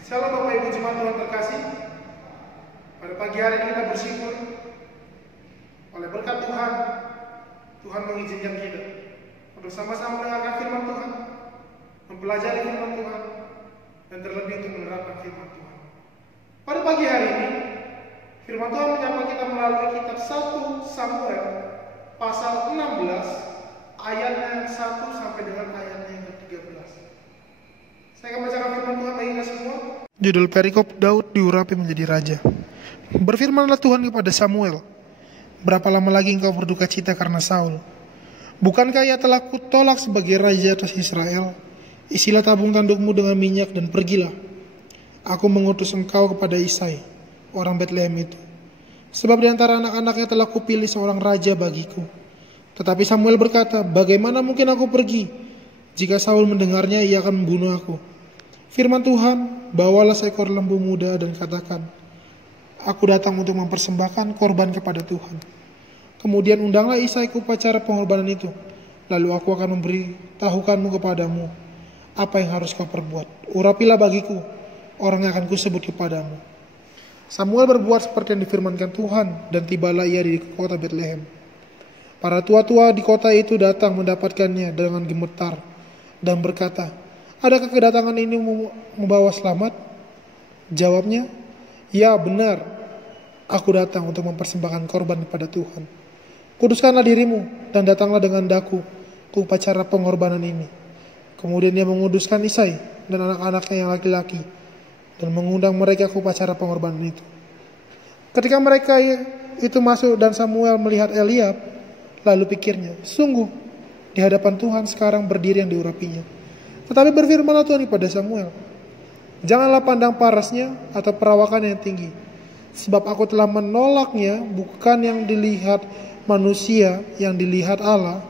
Shalom Bapak Ibu Jemaat Tuhan terkasih. Pada pagi hari ini kita bersyukur oleh berkat Tuhan. Tuhan mengizinkan kita untuk sama-sama mendengarkan firman Tuhan, mempelajari firman Tuhan, dan terlebih untuk menerapkan firman Tuhan. Pada pagi hari ini, firman Tuhan menyapa kita melalui kitab 1 Samuel pasal 16 ayatnya 1 sampai dengan ayatnya yang ke-13. Saya akan bacakan firman Tuhan bagi kita semua. Judul perikop, Daud diurapi menjadi raja. Berfirmanlah Tuhan kepada Samuel, berapa lama lagi engkau berduka cita karena Saul? Bukankah ia telah kutolak sebagai raja atas Israel? Isilah tabung tandukmu dengan minyak dan pergilah. Aku mengutus engkau kepada Isai, orang Betlehem itu. Sebab di antara anak-anaknya telah kupilih seorang raja bagiku. Tetapi Samuel berkata, bagaimana mungkin aku pergi? Jika Saul mendengarnya, ia akan membunuh aku. Firman Tuhan, bawalah seekor lembu muda dan katakan, aku datang untuk mempersembahkan korban kepada Tuhan. Kemudian undanglah Isai ke upacara pengorbanan itu. Lalu aku akan memberitahukanmu kepadamu apa yang harus kau perbuat. Urapilah bagiku orang yang akan kusebut kepadamu. Samuel berbuat seperti yang difirmankan Tuhan, dan tibalah ia di kota Betlehem. Para tua-tua di kota itu datang mendapatkannya dengan gemetar dan berkata, adakah kedatangan ini membawa selamat? Jawabnya, ya benar, aku datang untuk mempersembahkan korban kepada Tuhan. Kuduskanlah dirimu dan datanglah dengan daku ke upacara pengorbanan ini. Kemudian dia menguduskan Isai dan anak-anaknya yang laki-laki dan mengundang mereka ke upacara pengorbanan itu. Ketika mereka itu masuk dan Samuel melihat Eliab, lalu pikirnya, sungguh di hadapan Tuhan sekarang berdiri yang diurapinya. Tetapi berfirmanlah Tuhan kepada Samuel, janganlah pandang parasnya atau perawakan yang tinggi, sebab aku telah menolaknya, bukan yang dilihat manusia, yang dilihat Allah.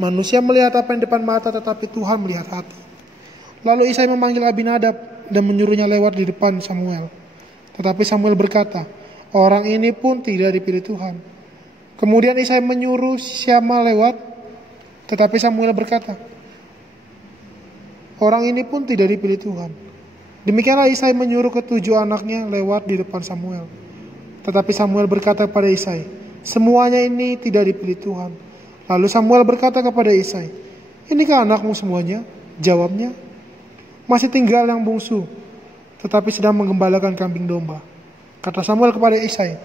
Manusia melihat apa yang depan mata, tetapi Tuhan melihat hati. Lalu Isai memanggil Abinadab dan menyuruhnya lewat di depan Samuel. Tetapi Samuel berkata, orang ini pun tidak dipilih Tuhan. Kemudian Isai menyuruh Syama lewat, tetapi Samuel berkata, orang ini pun tidak dipilih Tuhan. Demikianlah Isai menyuruh ketujuh anaknya lewat di depan Samuel. Tetapi Samuel berkata kepada Isai, semuanya ini tidak dipilih Tuhan. Lalu Samuel berkata kepada Isai, inikah anakmu semuanya? Jawabnya, masih tinggal yang bungsu, tetapi sedang menggembalakan kambing domba. Kata Samuel kepada Isai,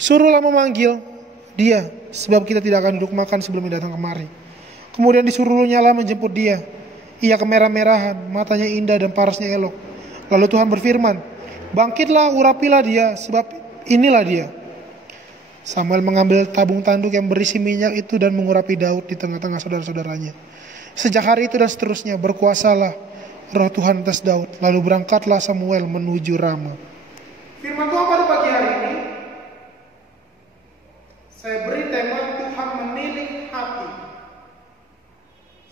suruhlah memanggil dia, sebab kita tidak akan duduk makan sebelum dia datang kemari. Kemudian disuruhnya lah menjemput dia. Ia kemerah-merahan, matanya indah dan parasnya elok. Lalu Tuhan berfirman, bangkitlah, urapilah dia, sebab inilah dia. Samuel mengambil tabung tanduk yang berisi minyak itu dan mengurapi Daud di tengah-tengah saudara-saudaranya. Sejak hari itu dan seterusnya berkuasalah roh Tuhan atas Daud. Lalu berangkatlah Samuel menuju Rama. Firman Tuhan pada pagi hari ini, saya beri tema Tuhan menilik hati.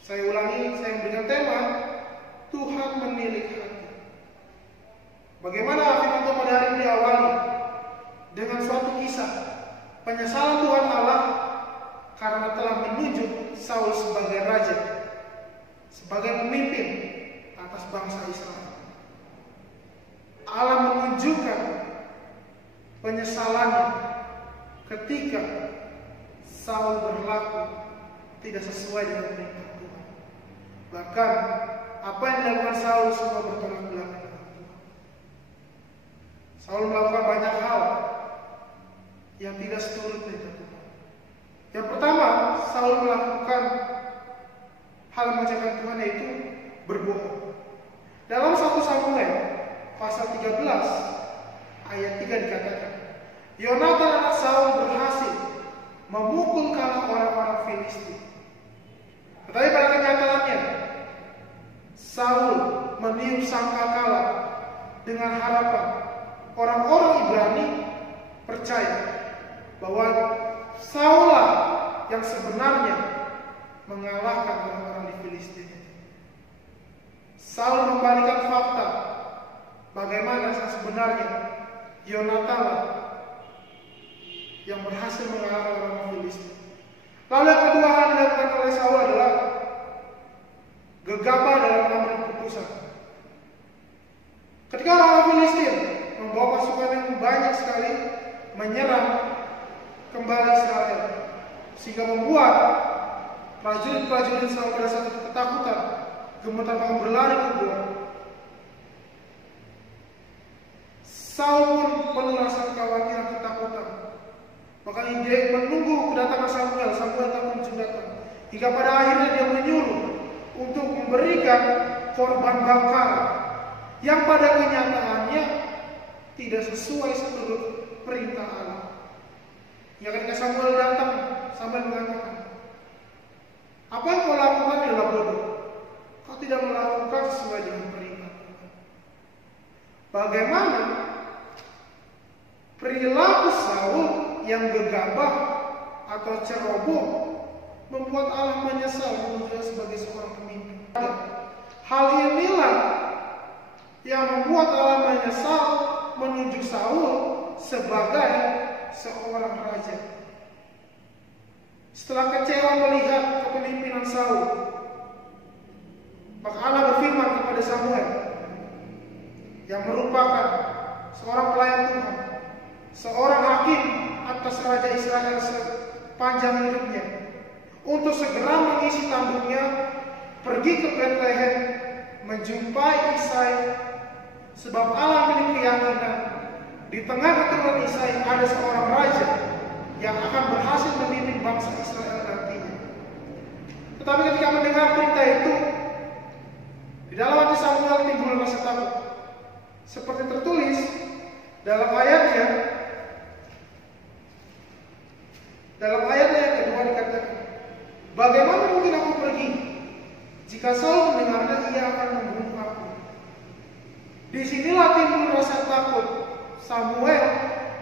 Saya ulangi, saya berikan tema Tuhan menilik hati. Bagaimana firman Tuhan pada hari ini diawali dengan suatu kisah penyesalan Tuhan Allah karena telah menunjuk Saul sebagai raja, sebagai pemimpin atas bangsa Israel. Allah menunjukkan penyesalannya ketika Saul berlaku tidak sesuai dengan perintah Tuhan. Bahkan apa yang dilakukan Saul semua bertolak belakang dengan Tuhan. Saul melakukan banyak hal yang tidak seturut perintah Tuhan. Yang pertama, Saul melakukan hal yang mengecewakan Tuhan, yaitu berbohong. Dalam 1 Samuel pasal 13 ayat 3 dikatakan, Yonatan anak Saul berhasil memukul kalah orang-orang Filistin. Tetapi pada kenyataannya, Saul meniup sangkakala dengan harapan orang-orang Ibrani percaya bahwa Saul yang sebenarnya mengalahkan orang-orang di Filistin. Saul membalikan fakta bagaimana sebenarnya Yonatan yang berhasil mengalahkan orang Filistin. Lalu yang kedua hal yang dilakukan oleh Saul adalah gegabah dalam mengambil keputusan. Ketika orang Filistin membawa pasukan yang banyak sekali menyerang kembali Israel, sehingga membuat prajurit-prajurit Israel pada satu ketakutan, gemetar bangun berlari ke gua. Saul pun penuh rasa kekhawatiran, ketakutan. Makanya dia menunggu kedatangan Samuel. Samuel tak kunjung datang. Hingga pada akhirnya dia menyuruh untuk memberikan korban bakar yang pada kenyataannya tidak sesuai seluruh perintah Allah. Ya, ketika Samuel datang, Samuel mengatakan, apa yang kau lakukan adalah bodoh. Kau tidak melakukan sesuai dengan perintah Tuhan. Bagaimana perilaku Saul yang gegabah atau ceroboh membuat Allah menyesal menunjuknya sebagai seorang pemimpin. Hal inilah yang membuat Allah menyesal menunjuk Saul sebagai seorang raja. Setelah kecewa melihat kepemimpinan Saul, maka Allah berfirman kepada Samuel yang merupakan seorang pelayan Tuhan, seorang hakim atas raja Israel sepanjang hidupnya, untuk segera mengisi tanduknya, pergi ke Bethlehem, menjumpai Isai, sebab Allah memiliki keyakinan di tengah keturunan Isai ada seorang raja yang akan berhasil memimpin bangsa Israel nantinya. Tetapi ketika mendengar berita itu, di dalam hati Samuel timbul rasa takut. Seperti tertulis dalam ayatnya yang kedua dikatakan, bagaimana mungkin aku pergi jika Saul mendengarnya ia akan membunuh aku. Disinilah timbul rasa takut Samuel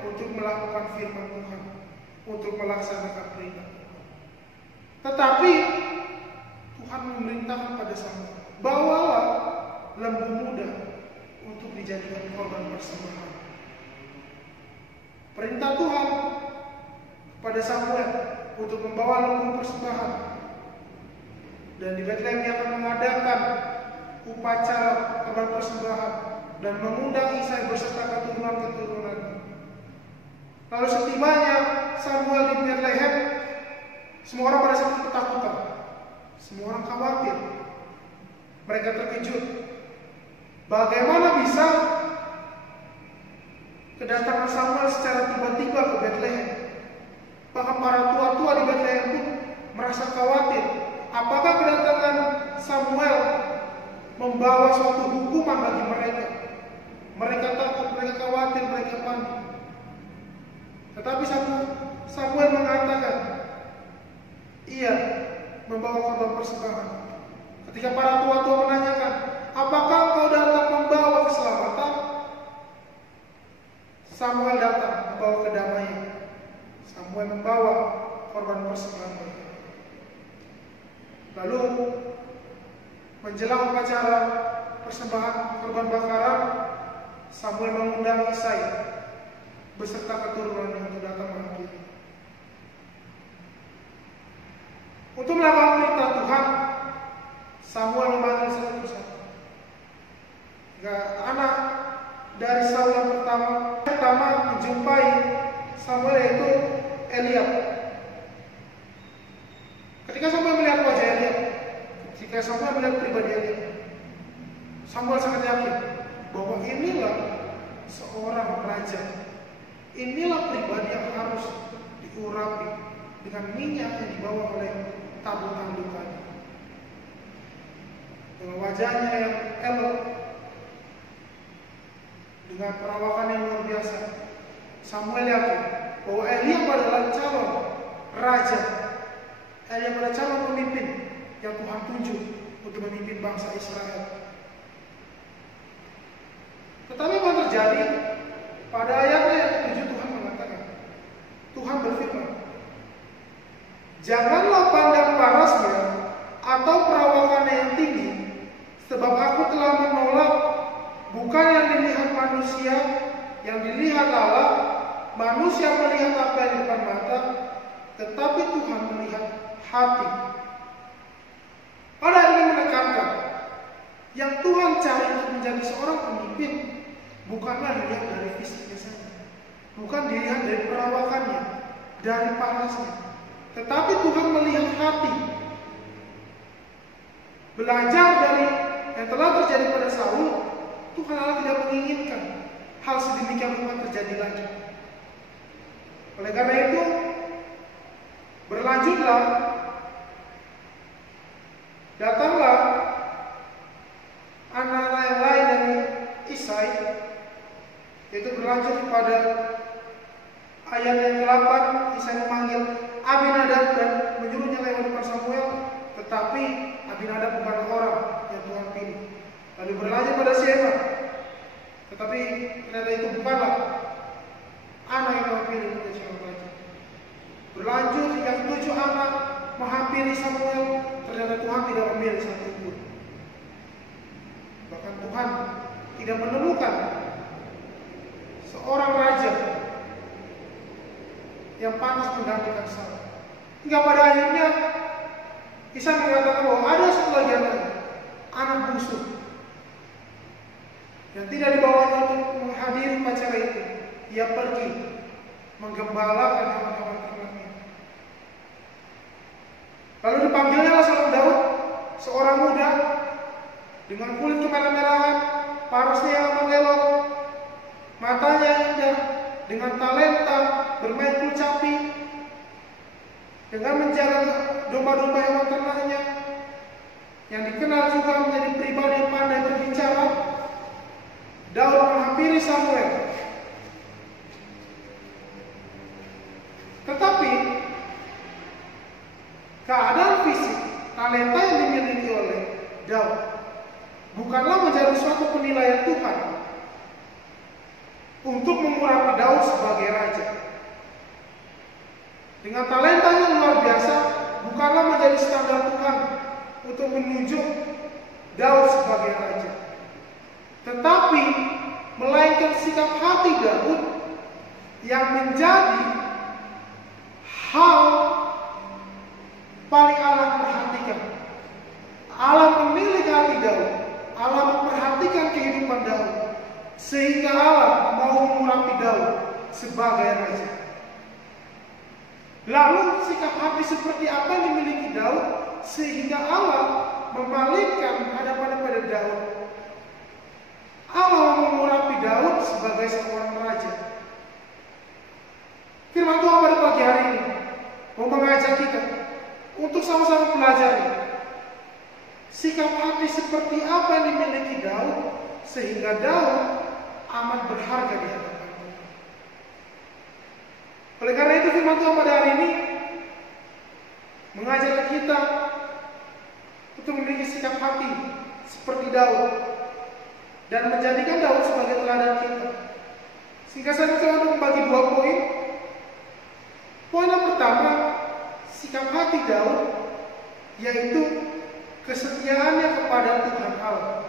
untuk melakukan firman Tuhan, untuk melaksanakan perintah Tuhan. Tetapi Tuhan memerintahkan pada Samuel, bawalah lembu muda untuk dijadikan korban persembahan. Perintah Tuhan pada Samuel untuk membawa lembu persembahan, dan di Bethlehem dia akan mengadakan upacara korban persembahan dan mengundang Isai beserta keturunan-keturunan. Lalu setibanya Samuel di Bethlehem, semua orang pada saat ketakutan, semua orang khawatir, mereka terkejut. Bagaimana bisa kedatangan Samuel secara tiba-tiba ke Bethlehem? Bahkan para tua-tua di Bethlehem pun merasa khawatir. Apakah kedatangan Samuel membawa suatu hukuman bagi mereka? Mereka takut, mereka khawatir, mereka panik. Tetapi Samuel mengatakan, ia membawa korban persembahan. Ketika para tua-tua menanyakan, apakah engkau datang membawa keselamatan? Samuel datang membawa kedamaian. Samuel membawa korban persembahan. Lalu menjelang upacara persembahan korban bakaran, Samuel mengundang Isai beserta keturunan untuk datang menghadiri. Untuk melakukan perintah Tuhan, Samuel memanggil satu persatu. Anak dari Saul yang pertama menjumpai Samuel yaitu Eliab. Ketika Samuel melihat wajah Eliab, ketika Samuel melihat pribadi Eliab, Samuel sangat yakin bahwa inilah seorang raja. Inilah pribadi yang harus diurapi dengan minyak yang dibawa oleh tabu-tabukan. Dengan wajahnya yang elok, dengan perawakan yang luar biasa, Samuel yakin bahwa Eliab adalah calon raja, Eliab adalah calon pemimpin yang Tuhan tunjuk untuk memimpin bangsa Israel. Tetapi apa yang terjadi? Pada ayatnya yang ke-7 Tuhan mengatakan, Tuhan berfirman, janganlah pandang parasnya atau perawakannya yang tinggi, sebab aku telah menolak bukan yang dilihat manusia, yang dilihat Allah. Manusia melihat apa yang di depan mata, tetapi Tuhan melihat hati. Pada ini menekankan Yang Tuhan cari untuk menjadi seorang pemimpin bukanlah dilihat dari fisiknya saja, bukan dilihat dari perawakannya, dari parasnya, tetapi Tuhan melihat hati. Belajar dari yang telah terjadi pada Saul, Tuhan Allah tidak menginginkan hal sedemikian rupa terjadi lagi. Oleh karena itu, berlanjutlah, datanglah anak-anak yang lain dari Isai, yaitu berlanjut kepada ayat yang ke-8. Isai memanggil Abinadab dan menyuruhnya lewat depan Samuel, tetapi Abinadab bukan orang yang Tuhan pilih. Lalu berlanjut pada Sheba, tetapi ternyata itu bukanlah anak yang Tuhan pilih untuk jadi raja. Berlanjut yang 7 anak menghampiri Samuel, ternyata Tuhan tidak memilih satu pun. Bahkan Tuhan tidak menemukan seorang raja yang pantas menggantikan Saul. Hingga pada akhirnya Isai mengatakan bahwa ada satu lagi anak bungsu yang tidak dibawanya untuk menghadiri upacara itu. Ia pergi menggembalakan hewan-hewan ternaknya. Lalu dipanggilnya seorang Daud, seorang muda dengan kulit kemerah-merahan, parasnya yang mengelok, matanya yang indah, dengan talenta bermain kurcapi, dengan menjaga domba-domba hewan ternaknya, yang dikenal juga menjadi pribadi yang pandai berbicara. Daud menghampiri Samuel. Tetapi keadaan fisik, talenta yang dimiliki oleh Daud bukanlah menjadi suatu penilaian Tuhan untuk mengurapi Daud sebagai raja. Dengan talenta yang luar biasa bukanlah menjadi standar Tuhan untuk menunjuk Daud sebagai raja, tetapi melainkan sikap hati Daud yang menjadi hal paling Allah perhatikan. Allah memilih hati Daud, Allah memperhatikan kehidupan Daud, sehingga Allah mau mengurapi Daud sebagai raja. Lalu sikap hati seperti apa yang dimiliki Daud sehingga Allah memalingkan hadapan pada Daud. Allah mengurapi Daud sebagai seorang raja. Firman Tuhan pada pagi hari ini mau mengajak kita untuk sama-sama pelajari sikap hati seperti apa yang dimiliki Daud sehingga Daud amat berharga di hadapan Tuhan. Oleh karena itu firman Tuhan pada hari ini mengajak kita untuk memiliki sikap hati seperti Daud dan menjadikan Daud sebagai teladan kita. Sehingga saya mencoba untuk membagi 2 poin. Poin yang pertama, sikap hati Daud, yaitu kesetiaannya kepada Tuhan Allah.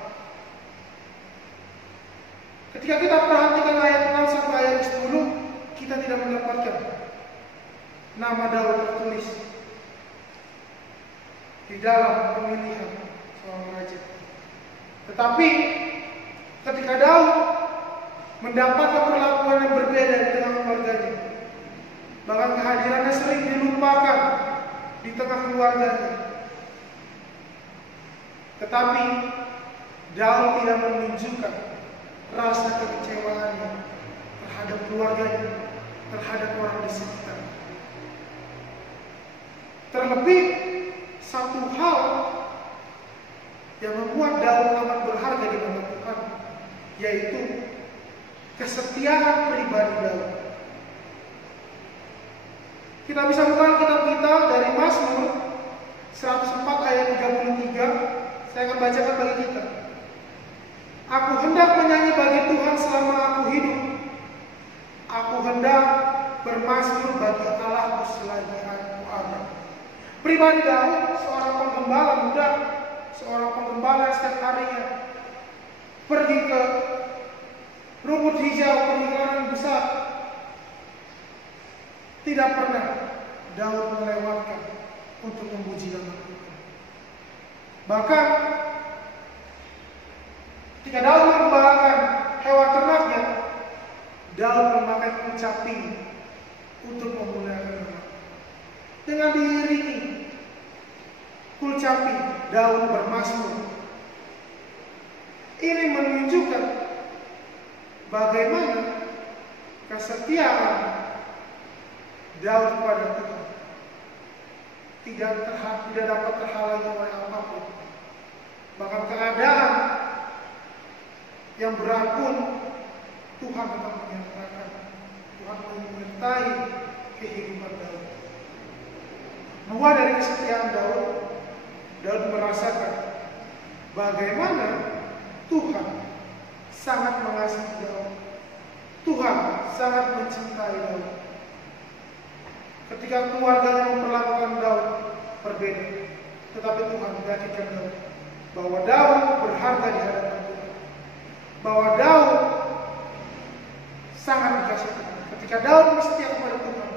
Ketika kita perhatikan ayat 6 sampai ayat 10, kita tidak mendapatkan nama Daud tertulis di dalam pemilihan seorang raja. Tetapi ketika Daud mendapatkan perlakuan yang berbeda di tengah keluarganya, bahkan kehadirannya sering dilupakan di tengah keluarganya, tetapi Daud tidak menunjukkan rasa kekecewaannya terhadap keluarganya, terhadap orang di sekitar. Terlebih satu hal yang membuat Daud amat berharga di mata Tuhan, yaitu kesetiaan pribadi Daud. Kita bisa buka kitab kita dari Mazmur 104 ayat 33. Saya akan bacakan bagi kita. Aku hendak menyanyi bagi Tuhan selama aku hidup. Aku hendak bermazmur bagi Allahku selagi aku ada. Pribadi Daud, seorang penggembala muda, seorang penggembala yang setiap harinya pergi ke rumput hijau, pergi ke ladang besar. Tidak pernah Daud melewatkan untuk memuji nama Tuhan. Bahkan Ketika Daud mengembalakan hewan ternaknya, Daud memakai kecapi untuk memuliakan Allah. Dengan diiringi kulcapi, Daud bermazmur. Ini menunjukkan bagaimana kesetiaan Daud pada Tuhan tidak dapat terhalangi oleh apapun. Bahkan keadaan yang berat pun Tuhan tetap menyertakan. Tuhan menyertai kehidupan Daud. Buah dari kesetiaan Daud merasakan bagaimana Tuhan sangat mengasihi Daud. Tuhan sangat mencintai Daud. Ketika keluarganya memperlakukan Daud berbeda, tetapi Tuhan meyakinkan Daud bahwa Daud berharga di hadapan Tuhan, bahwa Daud sangat dikasihi Tuhan. Ketika Daud setia kepada Tuhan,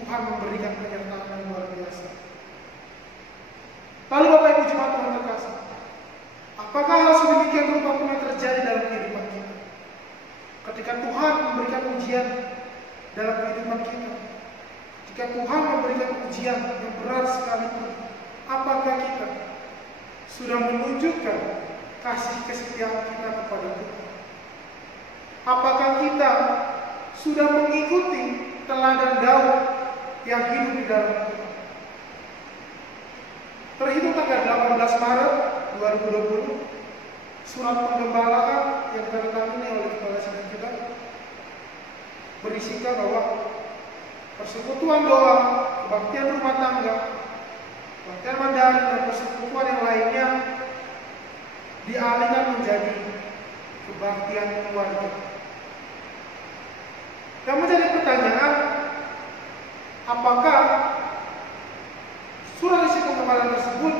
Tuhan memberikan penyertaan yang luar biasa. Lalu Bapak Ibu jemaat Tuhan terkasih, apakah hal sedemikian rupa pernah terjadi dalam kehidupan kita? Ketika Tuhan memberikan ujian dalam kehidupan kita, ketika Tuhan memberikan ujian yang berat sekalipun, apakah kita sudah menunjukkan kasih kesetiaan kita kepada Tuhan? Apakah kita sudah mengikuti teladan Daud yang hidup di dalam Tuhan? Terhitung tanggal 18 Maret 2020, surat penggembalaan yang ditandatangani oleh kepala sidang kita berisikan bahwa persekutuan doa, kebaktian rumah tangga, kebaktian mandarin, dan persekutuan yang lainnya dialihkan menjadi kebaktian keluarga. Dan menjadi pertanyaan, apakah surat isi penggembalaan tersebut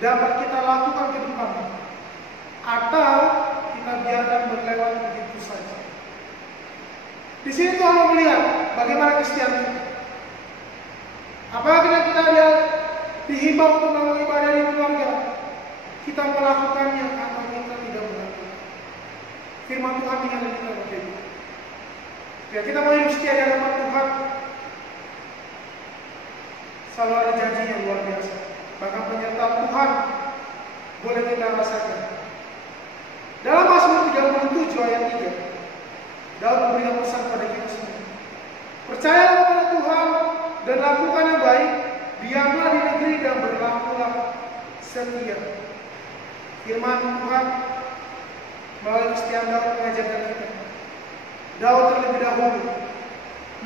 dapat kita lakukan ke depan, atau kita biarkan berlewat begitu saja? Di sini Tuhan mau melihat bagaimana kesetiaan kita. Apakah kita dihimbau untuk melakukan ibadah di keluarga, kita melakukannya atau kita tidak melakukan? Firman Tuhan mengingatkan kita begitu. Ya, kita mau hidup setia di hadapan Tuhan, selalu ada janji yang luar biasa. Bahkan penyertaan Tuhan boleh kita rasakan. Dalam Mazmur 37 ayat 3, Daud memberikan pesan pada kita semua. Percayalah kepada Tuhan dan lakukan yang baik, diamlah di negeri dan berlakulah setia. Firman Tuhan melalui kesetiaan Daud mengajarkan kita. Daud terlebih dahulu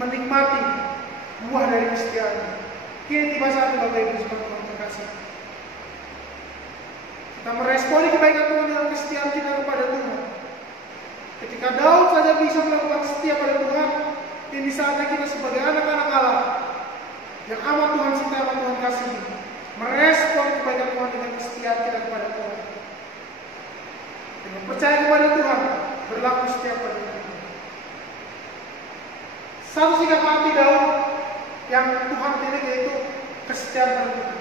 menikmati buah dari kesetiaannya. Kini tiba saatnya Bapak Ibu Tuhan terkasih, kita meresponi kebaikan Tuhan dengan kesetiaan kita kepada Tuhan. Ketika Daud saja bisa melakukan setia pada Tuhan, ini saatnya kita sebagai anak-anak Allah yang amat Tuhan cintai, amat Tuhan kasihi, merespon kebaikan Tuhan dengan kesetiaan kita kepada Tuhan. Dengan percaya kepada Tuhan, berlaku setia pada Tuhan. Satu sikap hati Daud yang Tuhan pilih yaitu kesetiaan pada Tuhan.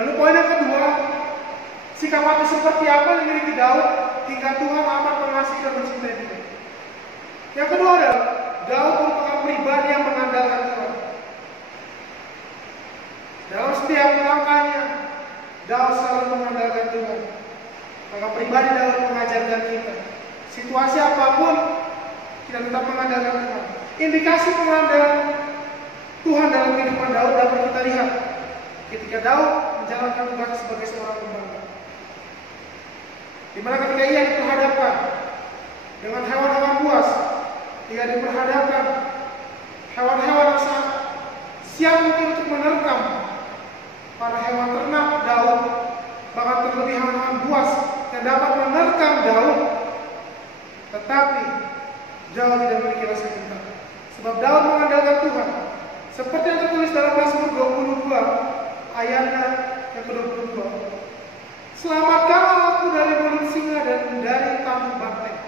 Lalu poin yang kedua, sikap hati seperti apa yang dimiliki Daud hingga Tuhan amat mengasihi dan mencintai dia. Yang kedua adalah Daud merupakan pribadi yang mengandalkan Tuhan. Dalam setiap langkahnya, Daud selalu mengandalkan Tuhan. Maka pribadi Daud mengajarkan kita, situasi apapun kita tetap mengandalkan Tuhan. Indikasi pengandalan Tuhan dalam kehidupan Daud dapat kita lihat ketika Daud menjalankan tugas sebagai seorang pembangkang, di mana ketika ia diperhadapkan dengan hewan-hewan buas, ia diperhadapkan hewan-hewan yang sangat siap mungkin untuk menerkam para hewan ternak Daud, bahkan terlebih hewan-hewan buas yang dapat menerkam Daud, tetapi Daud tidak memiliki rasa cinta, sebab Daud mengandalkan Tuhan. Seperti yang tertulis dalam Mazmur 22 ayatnya yang ke-22. Selamatkanlah aku dari mulut singa dan dari tamu banteng.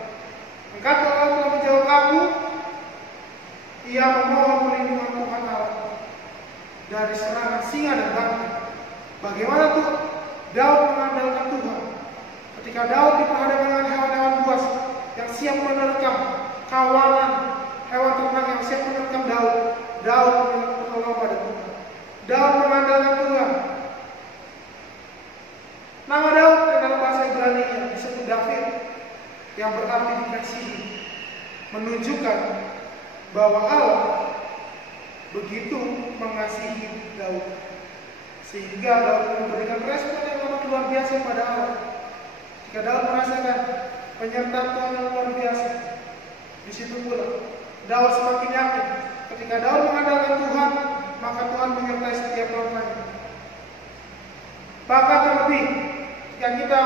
Engkau telah menjawab aku. Ia memohon perlindungan Tuhan Allah dari serangan singa dan banteng. Bagaimana tuh Daud mengandalkan Tuhan Ketika Daud diperhadapkan dengan hewan-hewan buas yang siap menerkam, kawanan hewan ternak yang siap menerkam Daud, Daud meminta pertolongan pada Tuhan. Daud mengandalkan Tuhan. Nama Daud dalam bahasa Ibrani disebut David, yang berarti dikasihi, menunjukkan bahwa Allah begitu mengasihi Daud, sehingga Daud memberikan respon yang amat luar biasa pada Allah. Jika Daud merasakan penyertaan Tuhan yang luar biasa, di situ pula Daud semakin yakin ketika Daud mengandalkan Tuhan, maka Tuhan menyertai setiap langkahnya. Bahkan terlebih jika kita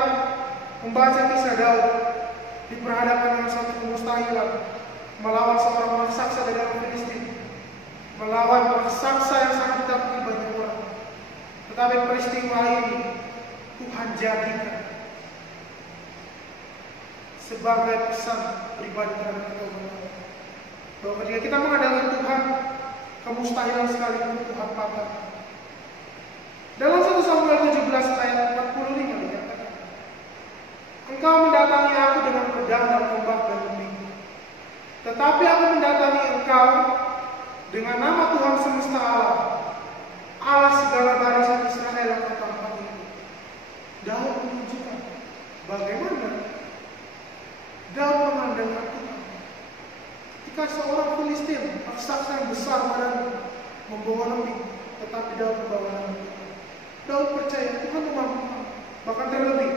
membaca kisah Daud diperhadapkan dengan satu kemustahilan, melawan seorang raksasa dari orang Filistin, melawan raksasa yang sangat ditakuti banyak orang. Tetapi peristiwa ini Tuhan jadikan sebagai pesan pribadi terhadap kita bahwa ketika kita mengandalkan Tuhan, kemustahilan sekalipun Tuhan patah. Dalam 1 Samuel 17 ayat 45 dikatakan, engkau mendatangi aku dengan pedang dan tombak dan leming, tetapi aku mendatangi engkau dengan nama Tuhan semesta alam, Allah segala barisan Israel yang pertama itu. Daud menunjukkan bagaimana Daud mengandalkan Tuhan. Ketika seorang Filistin, raksasa yang besar badannya, membawa leming, tetapi Daud membawa leming. Daud percaya Tuhan memampukan. Bahkan terlebih,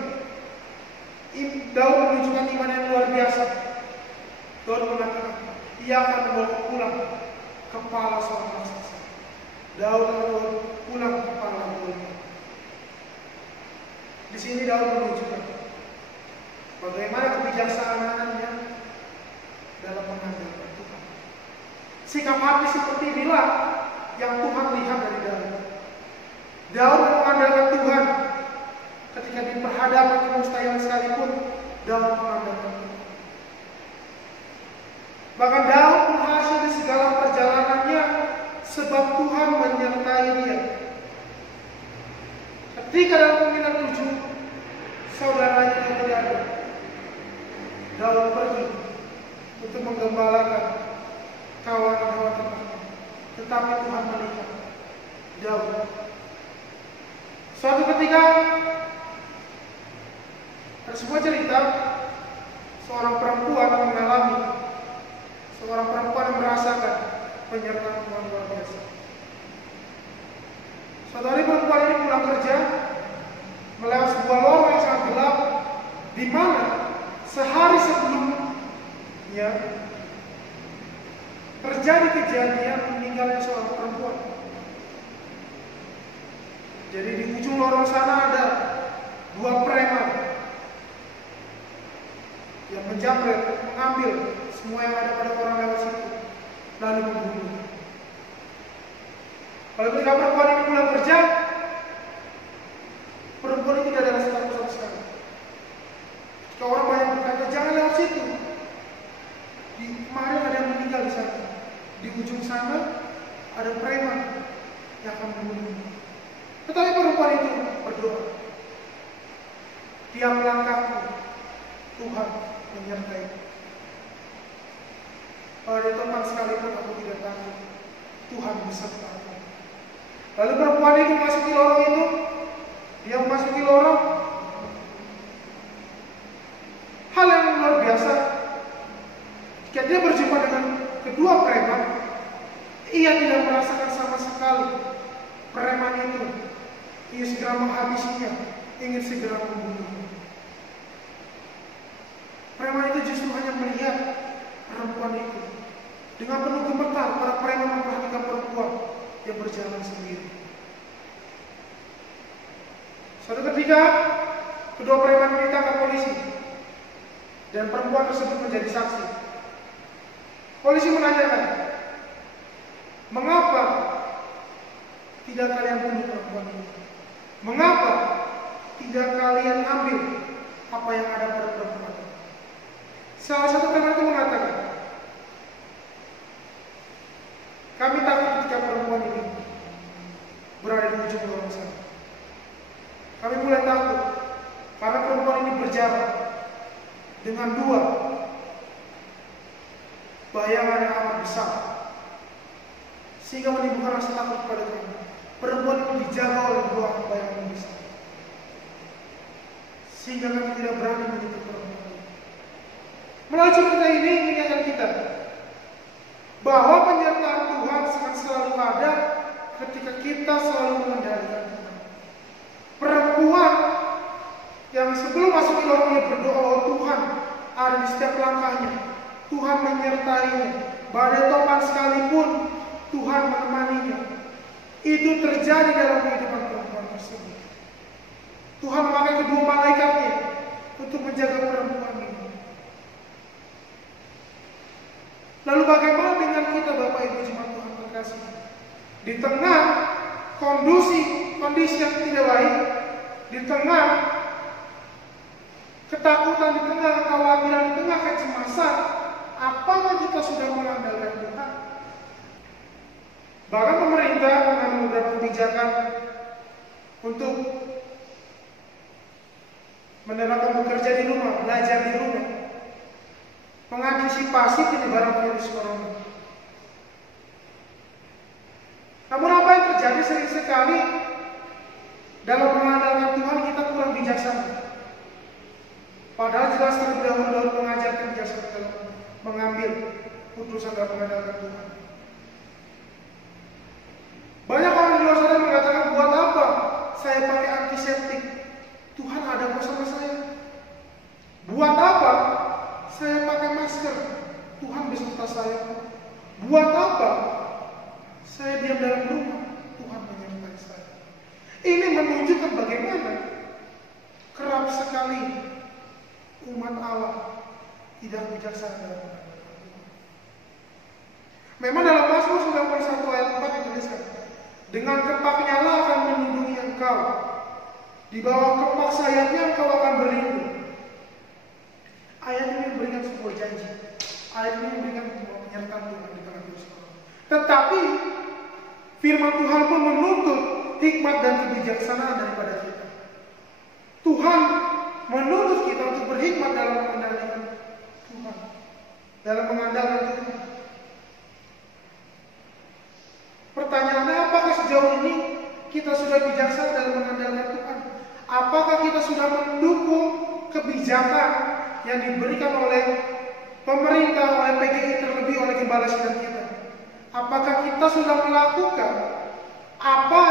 Daud menunjukkan iman yang luar biasa. Daud mengatakan, ia akan membawa pulang kepala seorang raksasa. Daud akan membawa pulang kepala mulia. Di sini Daud menunjukkan bagaimana kebijaksanaannya dalam mengandalkan Tuhan. Sikap hati seperti inilah yang Tuhan lihat dari Daud. Daud mengandalkan Tuhan ketika diperhadapkan kemustahilan sekalipun. Daud mengandalkan Tuhan. Bahkan Daud berhasil di segala perjalanannya sebab Tuhan menyertai dia. Ketika dalam pemilihan 7 saudaranya yang tidak ada, Daud pergi untuk menggembalakan kawan-kawan ternak, tetapi Tuhan melihat Daud. Suatu ketika ada sebuah cerita seorang perempuan mengalami, seorang perempuan yang merasakan penyertaan Tuhan luar biasa. Suatu hari perempuan ini pulang kerja melewati sebuah lorong yang sangat gelap, di mana sehari sebelumnya terjadi kejadian meninggalnya seorang perempuan. Jadi di ujung lorong sana ada 2 preman yang menjamret, mengambil semua yang ada pada orang lewat situ, lalu membunuh. Kalau ketika perempuan ini pulang kerja, perempuan ini tidak ada rasa takut sama sekali. Jika orang banyak berkata, jangan lewat situ, kemarin ada yang meninggal di sana, di ujung sana ada preman yang akan membunuh. Tetapi perempuan itu berdoa, tiap langkahku Tuhan menyertai. Pada tempat sekalipun aku tidak takut, Tuhan beserta aku. Lalu perempuan itu memasuki lorong itu. Dia memasuki lorong. Hal yang luar biasa, jika dia berjumpa dengan kedua preman, ia tidak merasakan sama sekali preman itu. Ia segera menghabisinya, ingin segera membunuhnya. Preman itu justru hanya melihat perempuan itu. Dengan penuh gemetar, para preman memperhatikan perempuan yang berjalan sendiri. Suatu ketika, kedua preman ini ditangkap polisi, dan perempuan tersebut menjadi saksi. Polisi menanyakan, mengapa tidak kalian bunuh perempuan ini? Mengapa tidak kalian ambil apa yang ada pada perempuan? Salah satu preman itu mengatakan, kami takut ketika perempuan ini berada di ujung lorong sana. Kami mulai takut karena perempuan ini berjalan dengan dua bayangan yang amat besar, sehingga menimbulkan rasa takut kepada kami. Perempuan itu dijaga oleh dua bayangan yang besar, sehingga kami tidak berani menyentuh perempuan itu. Melalui cerita ini mengingatkan kita bahwa penyertaan Tuhan akan selalu ada ketika kita selalu mengendalikan Tuhan. Perempuan yang sebelum masuk ilmunya berdoa, oh Tuhan ada di setiap langkahnya, Tuhan menyertainya, badai topan sekalipun Tuhan menemaninya. Itu terjadi dalam kehidupan perempuan tersebut. Tuhan memakai kedua malaikatnya untuk menjaga perempuan ini. Lalu bagaimana dengan kita Bapak Ibu jemaat Tuhan terkasih? Di tengah kondisi yang tidak baik, di tengah ketakutan, di tengah kekhawatiran, di tengah kecemasan, apakah kita sudah mengandalkan Tuhan? Bahkan pemerintah mengambil beberapa kebijakan untuk menerapkan bekerja di rumah, belajar di rumah, mengantisipasi penyebaran virus corona. Namun apa yang terjadi sering sekali dalam mengandalkan Tuhan kita kurang bijaksana. Padahal jelas terlebih dahulu mengajarkan bijaksana dalam mengambil putusan dalam mengandalkan Tuhan. Banyak orang di luar sana mengatakan, buat apa saya pakai antiseptik? Tuhan ada bersama saya. Buat apa saya pakai masker? Tuhan beserta saya. Buat apa saya diam dalam rumah? Tuhan menyertai saya. Ini menunjukkan bagaimana kerap sekali umat Allah tidak bijaksana dalam mengandalkan Tuhan. Memang dalam Mazmur 91 ayat 4 dituliskan, dengan kepaknya Allah akan melindungi engkau, di bawah kepak sayapnya engkau akan berlindung. Ayat ini memberikan sebuah janji. Ayat ini memberikan sebuah penyertaan Tuhan di tengah virus corona. Tetapi firman Tuhan pun menuntut hikmat dan kebijaksanaan daripada kita. Tuhan menuntut kita untuk berhikmat dalam mengandalkan Tuhan, dalam mengandalkan Tuhan. Pertanyaannya, apakah sejauh ini kita sudah bijaksana dalam mengandalkan Tuhan? Apakah kita sudah mendukung kebijakan yang diberikan oleh pemerintah, oleh PGI, terlebih oleh Gembala Sidang kita? Apakah kita sudah melakukan apa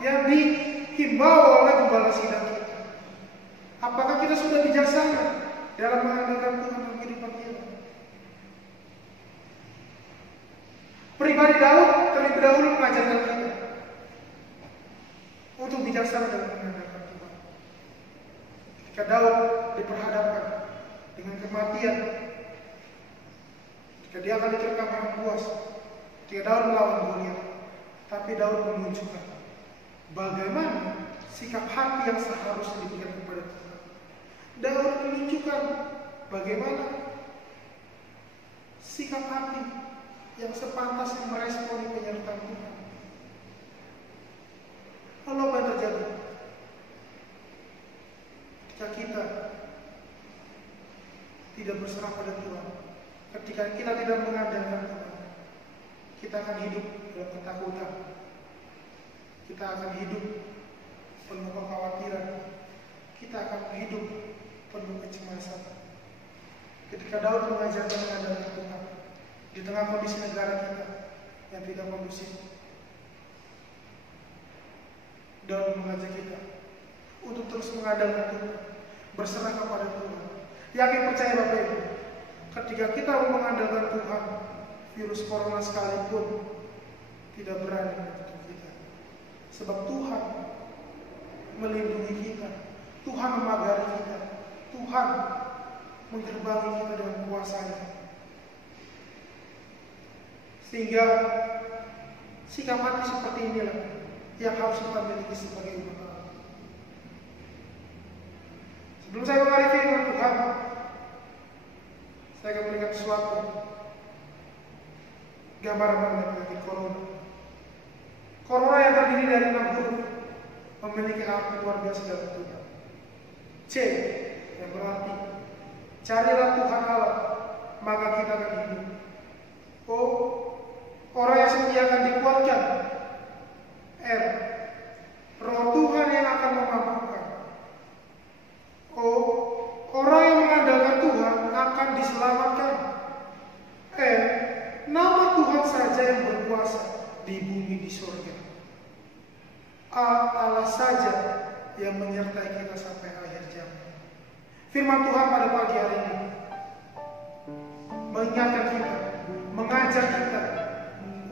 yang dihimbau oleh Gembala Sidang kita? Apakah kita sudah bijaksana dalam mengandalkan Tuhan dalam kehidupan kita? Pribadi Daud terlebih dahulu mengajarkan kita untuk bijaksana dalam mengandalkan Tuhan. Ketika Daud diperhadapkan dengan kematian, ketika dia akan diterkam oleh buas, ketika Daud melawan Goliat, tapi Daud menunjukkan bagaimana sikap hati yang seharusnya diberikan kepada Tuhan. Daud menunjukkan bagaimana sikap hati yang sepantasnya meresponi penyertaan Tuhan. Lalu apa yang terjadi? Ketika kita tidak berserah pada Tuhan, ketika kita tidak mengandalkan Tuhan, kita akan hidup dalam ketakutan. Kita akan hidup penuh kekhawatiran. Kita akan hidup penuh kecemasan. Ketika Daud mengajarkan mengandalkan Tuhan di tengah kondisi negara kita yang tidak kondusif, Daud mengajak kita untuk terus mengandalkan Tuhan, berserah kepada Tuhan. Yakin percaya Bapak Ibu, ketika kita mengandalkan Tuhan, virus corona sekalipun tidak berani menyentuh kita. Sebab Tuhan melindungi kita, Tuhan memagari kita, Tuhan menggerbangi kita dengan kuasa-Nya. Sehingga sikap hati seperti inilah yang harus kita miliki sebagai umat Allah. Sebelum saya mengakhiri firman Tuhan, saya akan memberikan sesuatu gambaran mengenai penyakit corona. Corona yang terdiri dari 6 huruf memiliki arti luar biasa dalam Tuhan. C yang berarti Carilah Tuhan Allah, maka kita akan hidup. Oh, orang yang setia akan dikuatkan. R. Roh Tuhan yang akan memampukan. Oh, orang yang mengandalkan Tuhan akan diselamatkan. Nama Tuhan saja yang berkuasa di bumi di surga. Allah saja yang menyertai kita sampai akhir zaman. Firman Tuhan pada pagi hari ini mengingatkan kita, mengajak kita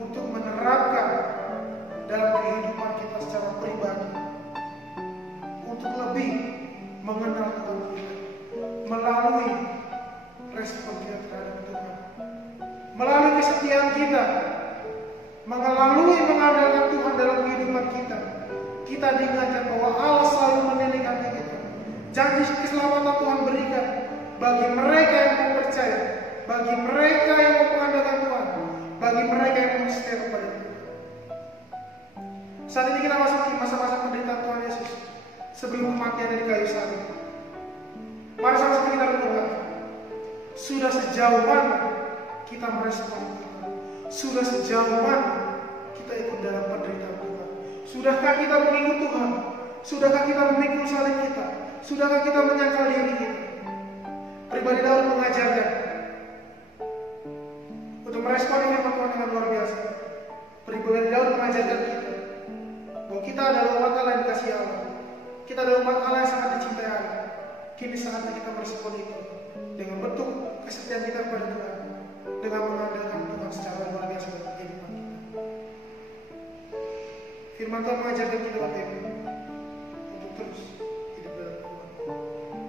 untuk menerapkan dalam kehidupan kita secara pribadi, untuk lebih mengenal Tuhan kita melalui respon kita terhadap Tuhan, melalui kesetiaan kita, melalui mengandalkan Tuhan dalam kehidupan kita. Kita diingatkan bahwa Allah selalu mendidik hati kita. Janji keselamatan Tuhan berikan bagi mereka yang mau percaya, bagi mereka yang mau mengandalkan Tuhan, bagi mereka yang mau setia kepada Tuhan. Saat ini kita masuki masa-masa penderitaan Tuhan Yesus sebelum kematian di kayu salib. Mari sama-sama kita renungkan, sudah sejauh mana kita merespon Tuhan? Sudah sejauh mana kita ikut dalam penderitaan Tuhan? Sudahkah kita mengikut Tuhan? Sudahkah kita memikul salib kita? Sudahkah kita menyangkal diri kita? Pribadi Daud mengajarkan untuk meresponi firman Tuhan dengan luar biasa. Pribadi Daud mengajarkan kita bahwa kita adalah umat Allah yang dikasihi Allah. Kita adalah umat Allah yang sangat dicintai Allah. Kini saatnya kita merespon itu dengan bentuk kesetiaan kita kepada Tuhan, dengan mengandalkan Tuhan secara luar biasa dalam kehidupan kita. Firman Tuhan mengajarkan kita Bapak Ibu untuk terus hidup dalam Tuhan.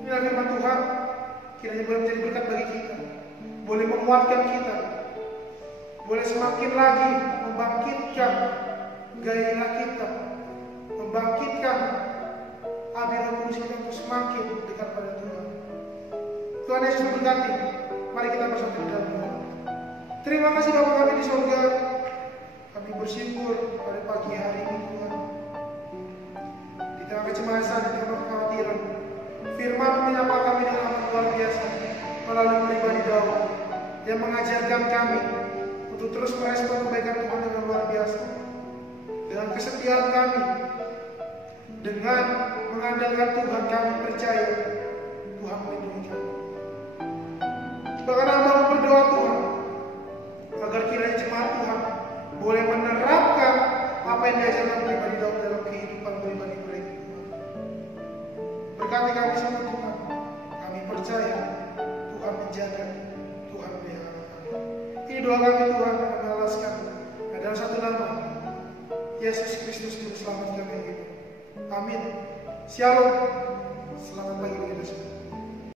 Inilah firman Tuhan, kiranya boleh menjadi berkat bagi kita, boleh menguatkan kita, boleh semakin lagi membangkitkan gairah kita, membangkitkan api Roh Kudus kita untuk semakin dekat pada Tuhan. Tuhan Yesus memberkati. Mari kita bersatu di dalam doa. Terima kasih Bapa kami di surga. Kami bersyukur pada pagi hari ini Tuhan. Di tengah kecemasan, di tengah kekhawatiran, firman menyapa kami dengan amat luar biasa melalui pribadi Daud yang mengajarkan kami untuk terus merespon kebaikan Tuhan dengan luar biasa. Dengan kesetiaan kami, dengan mengandalkan Tuhan, kami percaya Tuhan melindungi kami. Bahkan hamba berdoa Tuhan agar kiranya jemaat Tuhan boleh menerapkan apa yang diajarkan pribadi Daud dalam kehidupan pribadi mereka. Berkati kami semua Tuhan. Kami percaya Tuhan menjaga, Tuhan melihara kami. Ini doa kami Tuhan yang mengalaskan dalam satu nama Yesus Kristus Juru Selamat kami hidup. Amin. Shalom. Selamat pagi bagi kita semua.